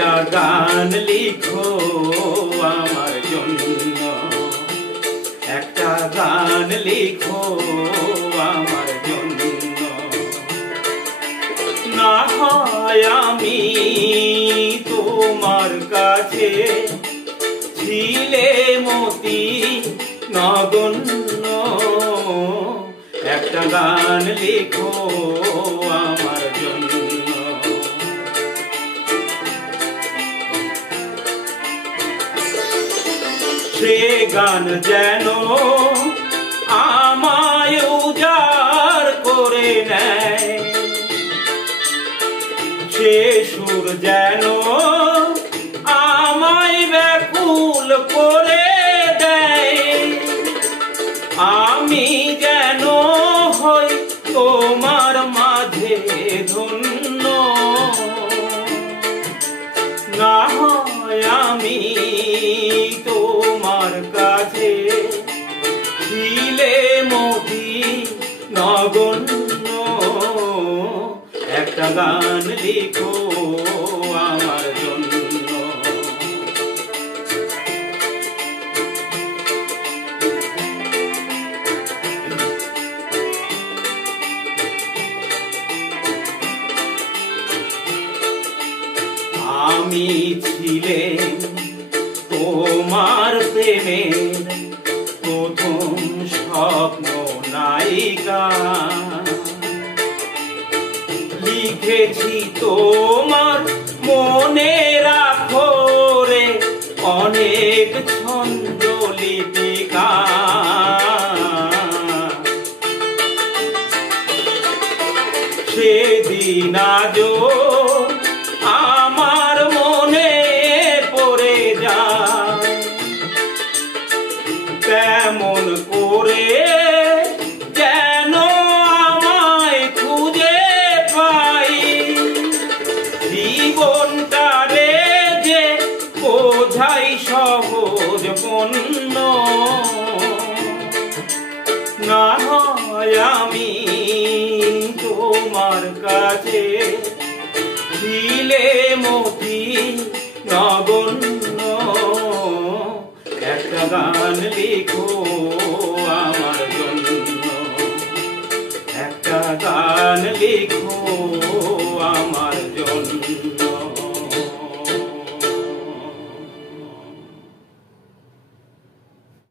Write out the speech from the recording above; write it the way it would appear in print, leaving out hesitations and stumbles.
একটা গান লিখো আমার জন্য, একটা গান লিখো আমার জন্য। না হয় আমি তোমার কাছে ছিলে মতি নগণ্য, একটা গান লিখো আমার জন্য। সে গান যেন আমায় উজাড় করে নেয়, সে সুর যেন আমায় ব্যাকুল করে দেয়। আমি যেন হই তোমার মাঝে ধন্য, না হয় আমি তোমার কাছে ছিলে মতি নগণ্য, একটা গান লিখো আমার জন্য। আমি ছিলে তোমার প্রেমের প্রথম স্বপ্ন নায়িকা, লিখেছি তোমার মনে রাখো রে অনেক ছন্দ লিপিকা। সেদিন আজও আমার মনে পড়ে যায়, কেমন করে যেন আমায় খুঁজে পাই। জীবনটারে যে বোঝাই সহজ পণ্য, না হয় আমি তোমার কাছে ছিলে মতি নগণ্য, একটা গান লিখো আমার জন্য, একটা গান লিখো